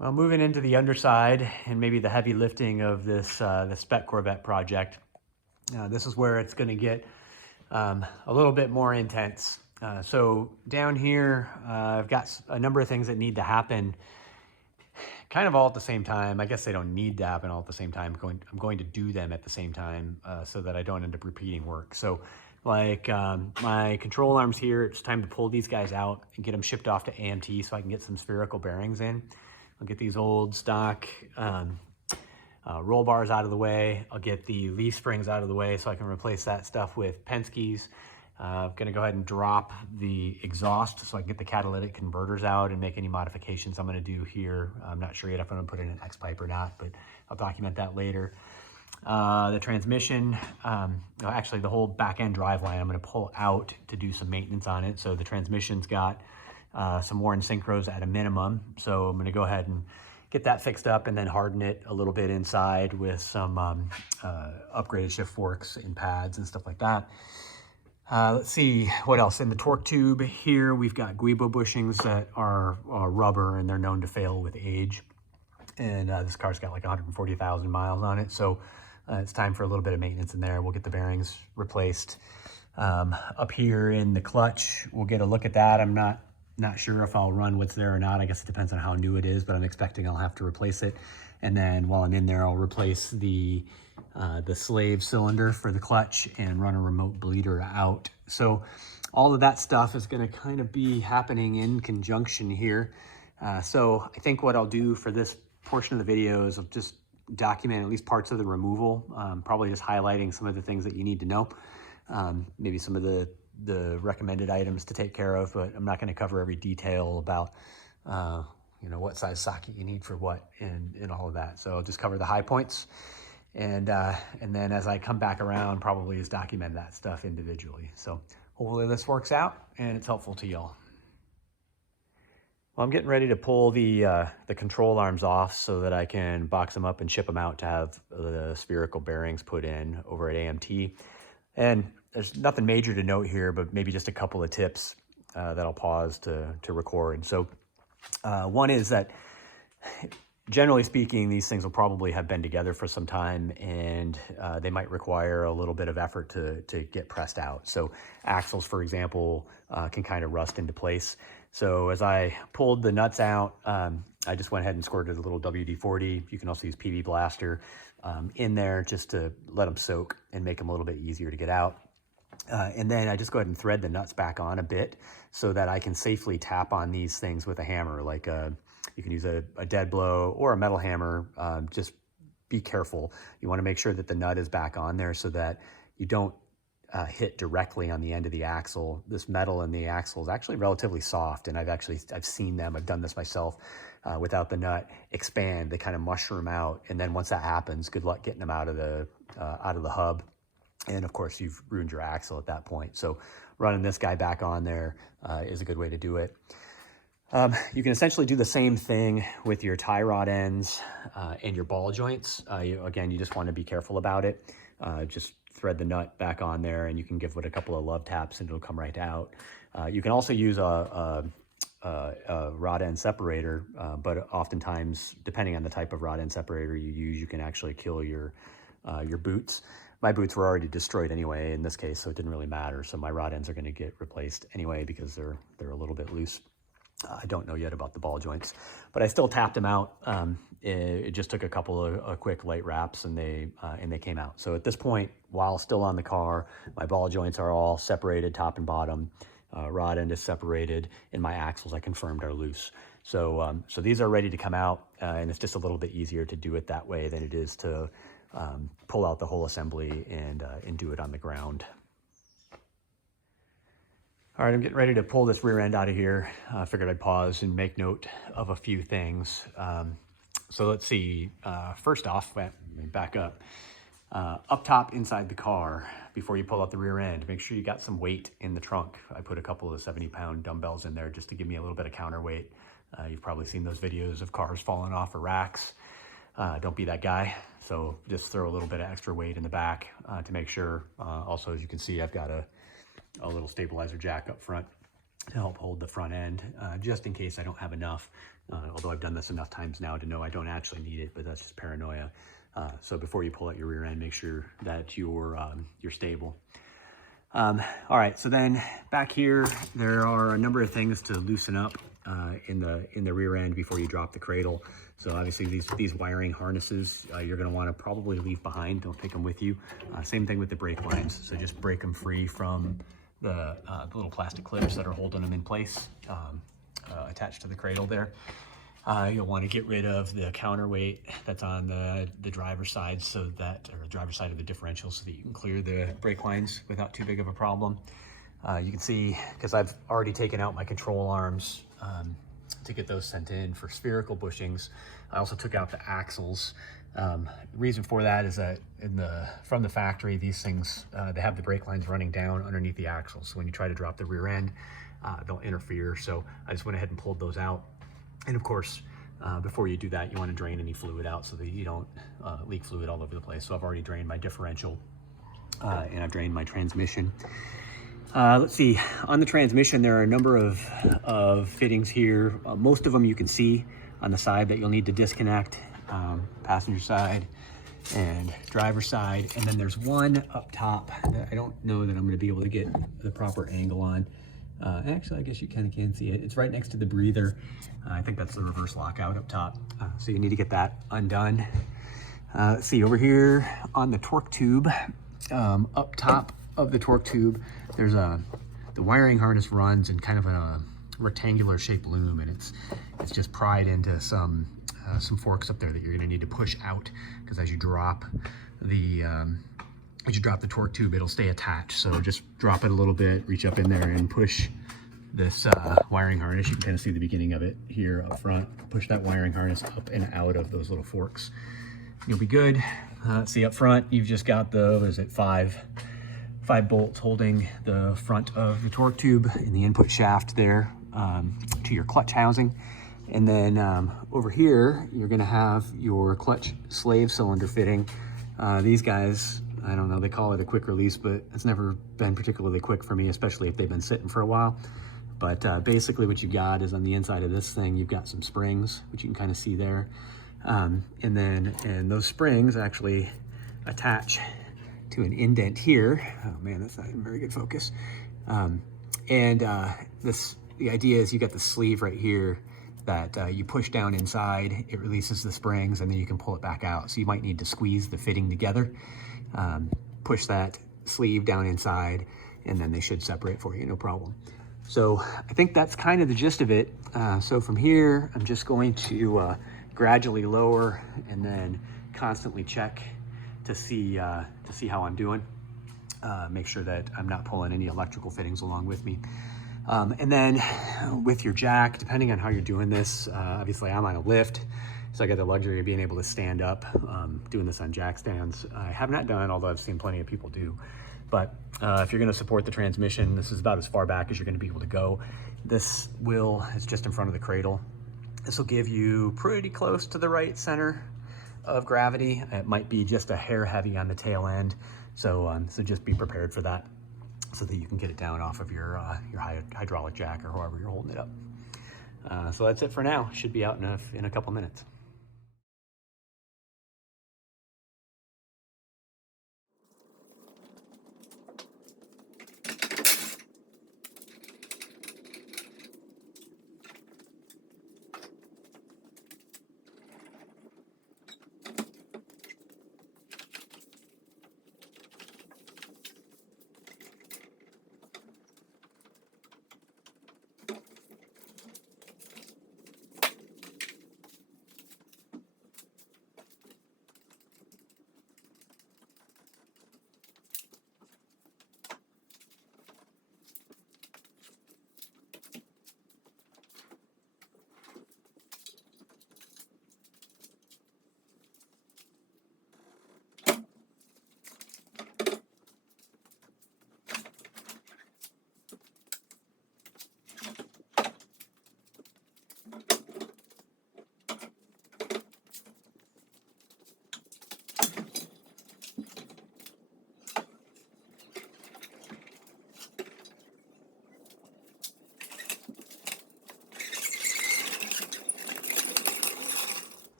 Well, moving into the underside and maybe the heavy lifting of this the Spec Corvette project, this is where it's going to get a little bit more intense. So down here, I've got a number of things that need to happen kind of all at the same time. I guess they don't need to happen all at the same time. I'm going to do them at the same time so that I don't end up repeating work. So like my control arms here, it's time to pull these guys out and get them shipped off to AMT so I can get some spherical bearings in. I'll get these old stock roll bars out of the way. I'll get the leaf springs out of the way so I can replace that stuff with Penske's. I'm gonna go ahead and drop the exhaust so I can get the catalytic converters out and make any modifications I'm gonna do here. I'm not sure yet if I'm gonna put in an X-pipe or not, but I'll document that later. The transmission, actually the whole back end driveline, I'm gonna pull out to do some maintenance on it. So the transmission's got some worn synchros at a minimum. So I'm gonna go ahead and get that fixed up and then harden it a little bit inside with some upgraded shift forks and pads and stuff like that. Let's see what else. In the torque tube here, we've got Guibo bushings that are rubber and they're known to fail with age. And this car's got like 140,000 miles on it. So it's time for a little bit of maintenance in there. We'll get the bearings replaced. Up here in the clutch, we'll get a look at that. I'm not sure if I'll run what's there or not. I guess it depends on how new it is, but I'm expecting I'll have to replace it. And then while I'm in there, I'll replace the slave cylinder for the clutch and run a remote bleeder out. So all of that stuff is going to kind of be happening in conjunction here. So I think what I'll do for this portion of the video is I'll just document at least parts of the removal, probably just highlighting some of the things that you need to know, maybe some of the recommended items to take care of, but I'm not going to cover every detail about what size socket you need for what and all of that. So I'll just cover the high points. And then as I come back around, probably just document that stuff individually. So hopefully this works out and it's helpful to y'all. Well, I'm getting ready to pull the control arms off so that I can box them up and ship them out to have the spherical bearings put in over at AMT. And there's nothing major to note here, but maybe just a couple of tips that I'll pause to record. So one is that generally speaking, these things will probably have been together for some time and they might require a little bit of effort to get pressed out. So axles, for example, can kind of rust into place. So as I pulled the nuts out, I just went ahead and squirted a little WD-40. You can also use PB Blaster in there just to let them soak and make them a little bit easier to get out. And then I just go ahead and thread the nuts back on a bit so that I can safely tap on these things with a hammer. Like you can use a dead blow or a metal hammer. Just be careful. You want to make sure that the nut is back on there so that you don't hit directly on the end of the axle. This metal in the axle is actually relatively soft, and I've seen them. I've done this myself without the nut expand. They kind of mushroom out, and then once that happens, good luck getting them out of the hub. And of course, you've ruined your axle at that point. So running this guy back on there is a good way to do it. You can essentially do the same thing with your tie rod ends and your ball joints. Again, you just want to be careful about it. Just thread the nut back on there and you can give it a couple of love taps and it'll come right out. You can also use a rod end separator, but oftentimes, depending on the type of rod end separator you use, you can actually kill your boots. My boots were already destroyed anyway in this case, so it didn't really matter. So my rod ends are going to get replaced anyway because they're a little bit loose. I don't know yet about the ball joints, but I still tapped them out. It just took a couple of quick light wraps and they came out. So at this point, while still on the car, my ball joints are all separated, top and bottom. Rod end is separated, and my axles I confirmed are loose. So these are ready to come out, and it's just a little bit easier to do it that way than it is to pull out the whole assembly and do it on the ground. All right, I'm getting ready to pull this rear end out of here. I figured I'd pause and make note of a few things. So let's see, first off, let me back up. Up top inside the car, before you pull out the rear end, make sure you got some weight in the trunk. I put a couple of 70-pound dumbbells in there just to give me a little bit of counterweight. You've probably seen those videos of cars falling off of racks. Don't be that guy. So just throw a little bit of extra weight in the back to make sure. Also, as you can see, I've got a little stabilizer jack up front. to help hold the front end, just in case I don't have enough. Although I've done this enough times now to know I don't actually need it, but that's just paranoia. So before you pull out your rear end, make sure that you're stable. All right, so then back here, there are a number of things to loosen up in the rear end before you drop the cradle. So obviously these wiring harnesses, you're gonna wanna probably leave behind. Don't take them with you. Same thing with the brake lines. So just break them free from the little plastic clips that are holding them in place, attached to the cradle there. You'll want to get rid of the counterweight that's on the driver's side, or the driver's side of the differential, so that you can clear the brake lines without too big of a problem. You can see, because I've already taken out my control arms to get those sent in for spherical bushings. I also took out the axles. The reason for that is that from the factory, these things, they have the brake lines running down underneath the axles. So when you try to drop the rear end, they'll interfere. So I just went ahead and pulled those out. And of course, before you do that, you want to drain any fluid out so that you don't leak fluid all over the place. So I've already drained my differential and I've drained my transmission. Let's see, on the transmission, there are a number of fittings here. Most of them you can see on the side that you'll need to disconnect, passenger side and driver side. And then there's one up top that I don't know that I'm going to be able to get the proper angle on. Actually, I guess you kind of can see it. It's right next to the breather. I think that's the reverse lockout up top. So you need to get that undone. Let's see, over here on the torque tube, up top of the torque tube, there's the wiring harness runs in kind of a rectangular shaped loom, and it's just pried into some forks up there that you're going to need to push out, because as you drop the torque tube, it'll stay attached. So just drop it a little bit, reach up in there and push this wiring harness. You can kind of see the beginning of it here up front. Push that wiring harness up and out of those little forks. You'll be good. See up front, you've just got the, what is it, five bolts holding the front of the torque tube in the input shaft there to your clutch housing. And then over here, you're gonna have your clutch slave cylinder fitting. These guys, I don't know, they call it a quick release, but it's never been particularly quick for me, especially if they've been sitting for a while. But basically what you've got is on the inside of this thing, you've got some springs, which you can kind of see there. And those springs actually attach to an indent here. Oh man, that's not in very good focus. The idea is you got the sleeve right here that you push down inside, it releases the springs, and then you can pull it back out. So you might need to squeeze the fitting together, push that sleeve down inside, and then they should separate for you, no problem. So I think that's kind of the gist of it. So from here, I'm just going to gradually lower and then constantly check to see how I'm doing. Make sure that I'm not pulling any electrical fittings along with me. And then with your jack, depending on how you're doing this, obviously I'm on a lift, so I got the luxury of being able to stand up, doing this on jack stands. I have not done, although I've seen plenty of people do. But if you're gonna support the transmission, this is about as far back as you're gonna be able to go. This wheel is just in front of the cradle. This will give you pretty close to the right center of gravity. It might be just a hair heavy on the tail end. So just be prepared for that, so that you can get it down off of your hydraulic jack or however you're holding it up. So that's it for now. Should be out in a couple minutes.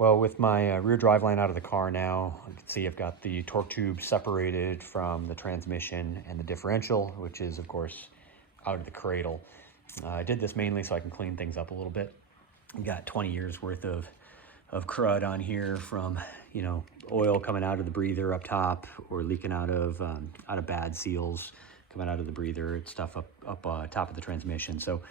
Well, with my rear driveline out of the car now, you can see I've got the torque tube separated from the transmission and the differential, which is of course out of the cradle. I did this mainly so I can clean things up a little bit. I've got 20 years worth of crud on here from, you know, oil coming out of the breather up top, or leaking out of bad seals coming out of the breather. It's stuff up top of the transmission. So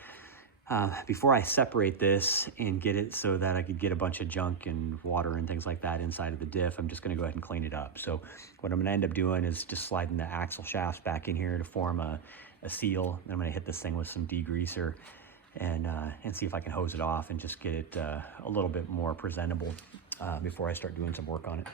before I separate this and get it so that I could get a bunch of junk and water and things like that inside of the diff, I'm just going to go ahead and clean it up. So what I'm going to end up doing is just sliding the axle shafts back in here to form a seal. Then I'm going to hit this thing with some degreaser and see if I can hose it off and just get it a little bit more presentable before I start doing some work on it.